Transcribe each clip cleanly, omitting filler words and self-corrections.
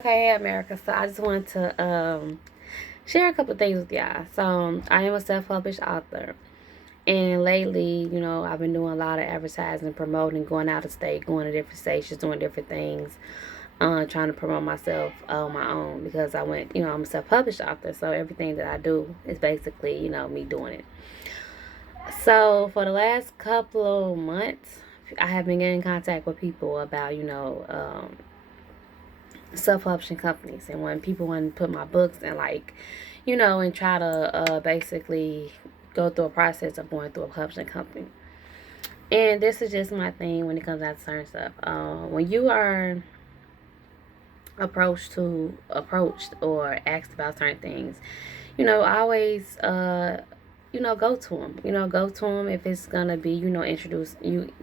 Okay, America. So I just wanted to share a couple of things with y'all. So I am a self-published author, and lately, I've been doing a lot of advertising, promoting, going out of state, going to different stations, doing different things, trying to promote myself on my own because I'm a self-published author. So everything that I do is basically, me doing it. So for the last couple of months, I have been getting in contact with people about, self-publishing companies, and when people want to put my books and and try to basically go through a process of going through a publishing company. And this is just my thing when it comes out to certain stuff. When you are approached or asked about certain things, always go to them. Go to them if it's gonna be, you get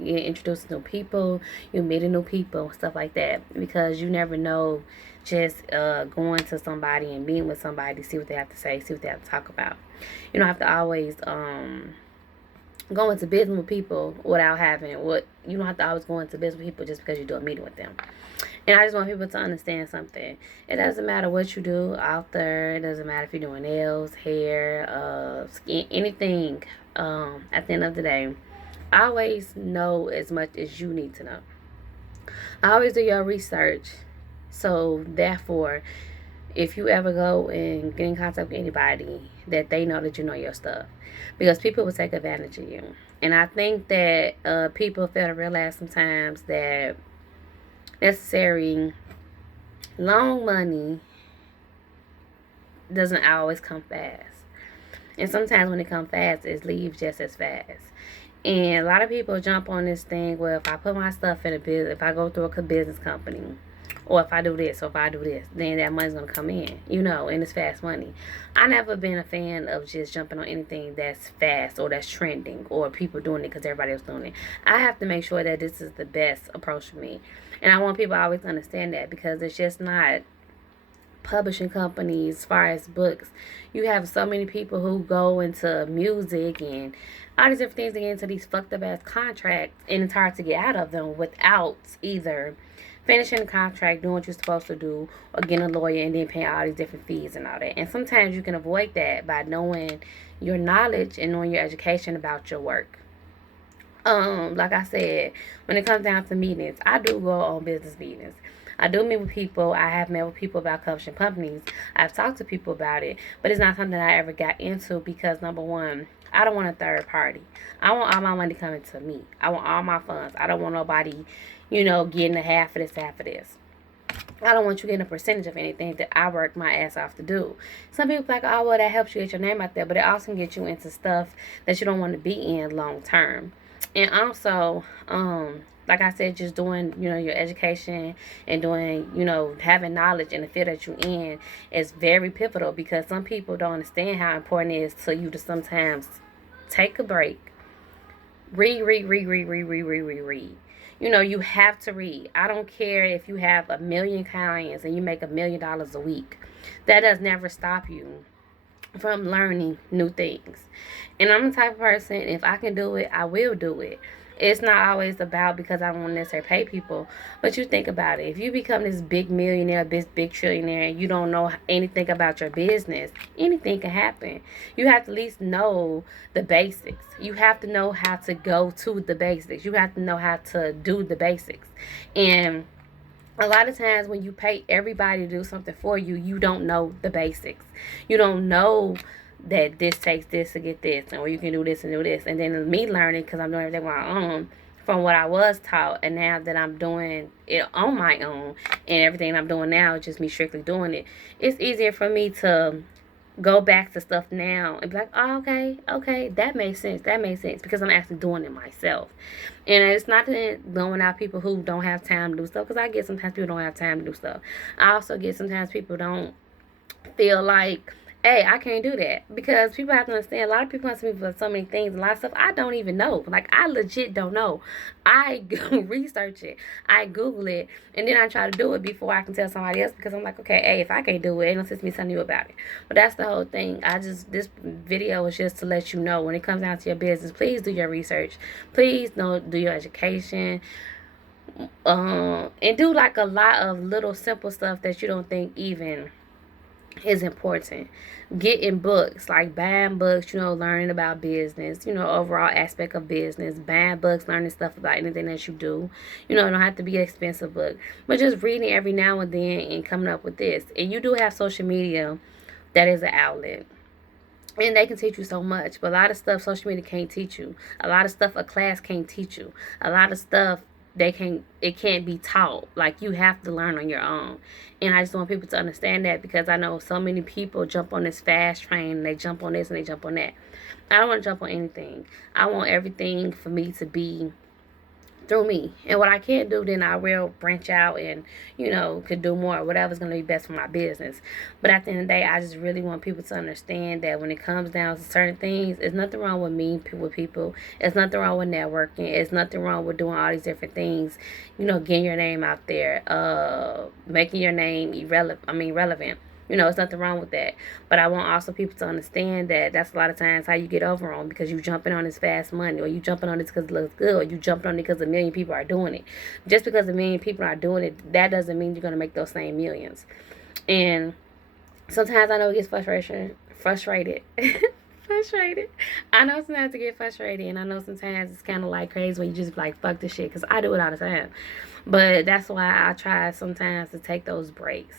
introduced to new people, you meeting new people, stuff like that. Because you never know, just going to somebody and meeting with somebody, see what they have to say, see what they have to talk about. You don't have to always go into business with people without having what you don't have to always go into business with people just because you do a meeting with them. And I just want people to understand something. It doesn't matter what you do out there. It doesn't matter if you're doing nails, hair, skin, anything. At the end of the day, always know as much as you need to know. Always do your research. So therefore, if you ever go and get in contact with anybody, that they know that you know your stuff, because people will take advantage of you. And I think that people fail to realize sometimes that necessary long money doesn't always come fast. And sometimes when it comes fast, it leaves just as fast. And a lot of people jump on this thing where if I put my stuff in a business, if I go through a business company, or if I do this, or if I do this, then that money's gonna come in, and it's fast money. I never been a fan of just jumping on anything that's fast or that's trending or people doing it because everybody else doing it. I have to make sure that this is the best approach for me, and I want people to always understand that, because it's just not publishing companies as far as books. You have so many people who go into music and all these different things to get into these fucked up ass contracts, and it's hard to get out of them without either finishing the contract, doing what you're supposed to do, or getting a lawyer and then paying all these different fees and all that. And sometimes you can avoid that by knowing your knowledge and knowing your education about your work. Like I said, when it comes down to meetings, I do go on business meetings. I do meet with people. I have met with people about publishing companies. I've talked to people about it, but it's not something I ever got into because, number one, I don't want a third party. I want all my money coming to me. I want all my funds. I don't want nobody, getting a half of this, half of this. I don't want you getting a percentage of anything that I work my ass off to do. Some people like, oh, well, that helps you get your name out there, but it also can get you into stuff that you don't want to be in long term. And also, like I said, just doing, your education and doing, having knowledge in the field that you're in is very pivotal, because some people don't understand how important it is to you to sometimes take a break, read. You have to read. I don't care if you have 1,000,000 clients and you make $1,000,000 a week. That does never stop you from learning new things. And I'm the type of person, if I can do it, I will do it. It's not always about because I don't necessarily pay people. But you think about it. If you become this big millionaire, big trillionaire, and you don't know anything about your business, anything can happen. You have to at least know the basics. You have to know how to go to the basics. You have to know how to do the basics. And a lot of times when you pay everybody to do something for you, you don't know the basics. You don't know that this takes this to get this, or you can do this and do this. And then me learning, because I'm doing everything on my own from what I was taught, and now that I'm doing it on my own, and everything I'm doing now is just me strictly doing it, it's easier for me to go back to stuff now and be like, oh, okay, that makes sense because I'm actually doing it myself. And it's not that blowing out people who don't have time to do stuff, because I get sometimes people don't have time to do stuff. I also get sometimes people don't feel like, hey, I can't do that, because people have to understand, a lot of people ask me for so many things, a lot of stuff I don't even know. Like, I legit don't know. I research it, I Google it, and then I try to do it before I can tell somebody else, because I'm like, okay, hey, if I can't do it, ain't no sense me telling you about it. But that's the whole thing. This video is just to let you know, when it comes down to your business, please do your research. Please do your education. And do like a lot of little simple stuff that you don't think even is important. Getting books, like buying books, learning about business, overall aspect of business, buying books, learning stuff about anything that you do. It don't have to be an expensive book, but just reading every now and then and coming up with this. And you do have social media that is an outlet. And they can teach you so much, but a lot of stuff social media can't teach you. A lot of stuff a class can't teach you. A lot of stuff it can't be taught. Like, you have to learn on your own. And I just want people to understand that, because I know so many people jump on this fast train and they jump on this and they jump on that. I don't want to jump on anything. I want everything for me to be through me. And what I can't do, then I will branch out and, could do more, whatever's going to be best for my business. But at the end of the day, I just really want people to understand that when it comes down to certain things, there's nothing wrong with meeting with people. There's nothing wrong with networking. There's nothing wrong with doing all these different things, getting your name out there, making your name relevant. There's nothing wrong with that. But I want also people to understand that that's a lot of times how you get over on, because you jumping on this fast money, or you jumping on this because it looks good, or you jumping on it because a million people are doing it. Just because a million people are doing it, that doesn't mean you're going to make those same millions. And sometimes I know it gets frustrated. Frustrated. I know sometimes to get frustrated, and I know sometimes it's kind of like crazy when you just like, fuck this shit, because I do it all the time. But that's why I try sometimes to take those breaks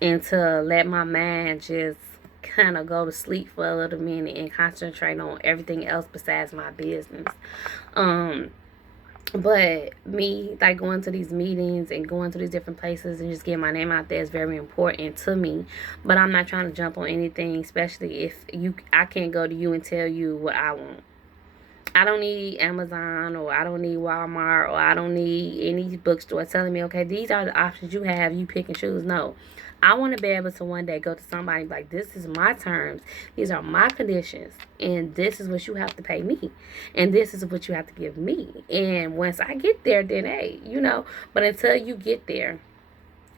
and to let my mind just kind of go to sleep for a little minute and concentrate on everything else besides my business. But me, like, going to these meetings and going to these different places and just getting my name out there is very important to me. But I'm not trying to jump on anything, especially if I can't go to you and tell you what I want. I don't need Amazon, or I don't need Walmart, or I don't need any bookstore telling me, okay, these are the options you have, you pick and choose. No. I want to be able to one day go to somebody like, this is my terms, these are my conditions, and this is what you have to pay me, and this is what you have to give me. And once I get there, then hey, but until you get there,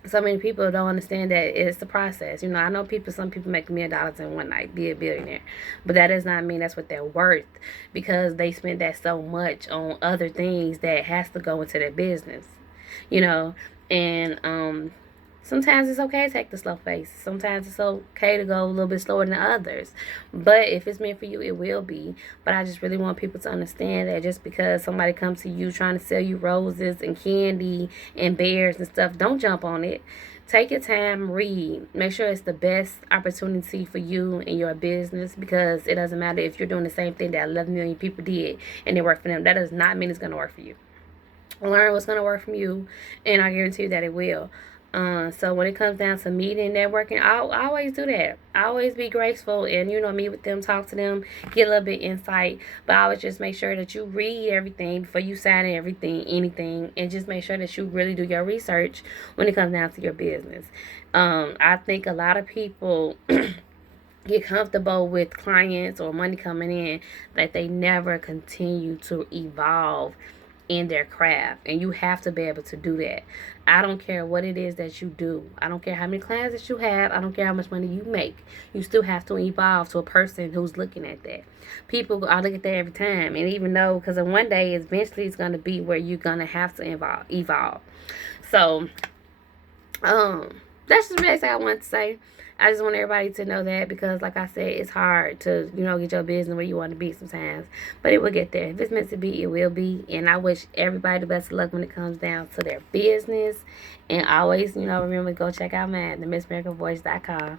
so many people don't understand that it's the process. I know some people make $1 million in one night, be a billionaire. But that does not mean that's what they're worth, because they spend that so much on other things that has to go into their business. And sometimes it's okay to take the slow pace. Sometimes it's okay to go a little bit slower than others. But if it's meant for you, it will be. But I just really want people to understand that just because somebody comes to you trying to sell you roses and candy and bears and stuff, don't jump on it. Take your time, read. Make sure it's the best opportunity for you and your business, because it doesn't matter if you're doing the same thing that 11 million people did and it worked for them. That does not mean it's going to work for you. Learn what's going to work for you, and I guarantee you that it will. So when it comes down to meeting, networking, I always do that. I always be graceful and, meet with them, talk to them, get a little bit insight. But I always just make sure that you read everything before you sign anything, and just make sure that you really do your research when it comes down to your business. I think a lot of people get comfortable with clients or money coming in, that they never continue to evolve in their craft, and you have to be able to do that. I don't care what it is that you do. I don't care how many clients that you have. I don't care how much money you make. You still have to evolve to a person who's looking at that. People are looking at that every time, and even though, because one day eventually it's going to be where you're going to have to evolve. So that's just really I want to say. I just want everybody to know that, because like I said, it's hard to, get your business where you want to be sometimes. But it will get there. If it's meant to be, it will be. And I wish everybody the best of luck when it comes down to their business. And always, remember to go check out mine, themissAmericanVoice.com.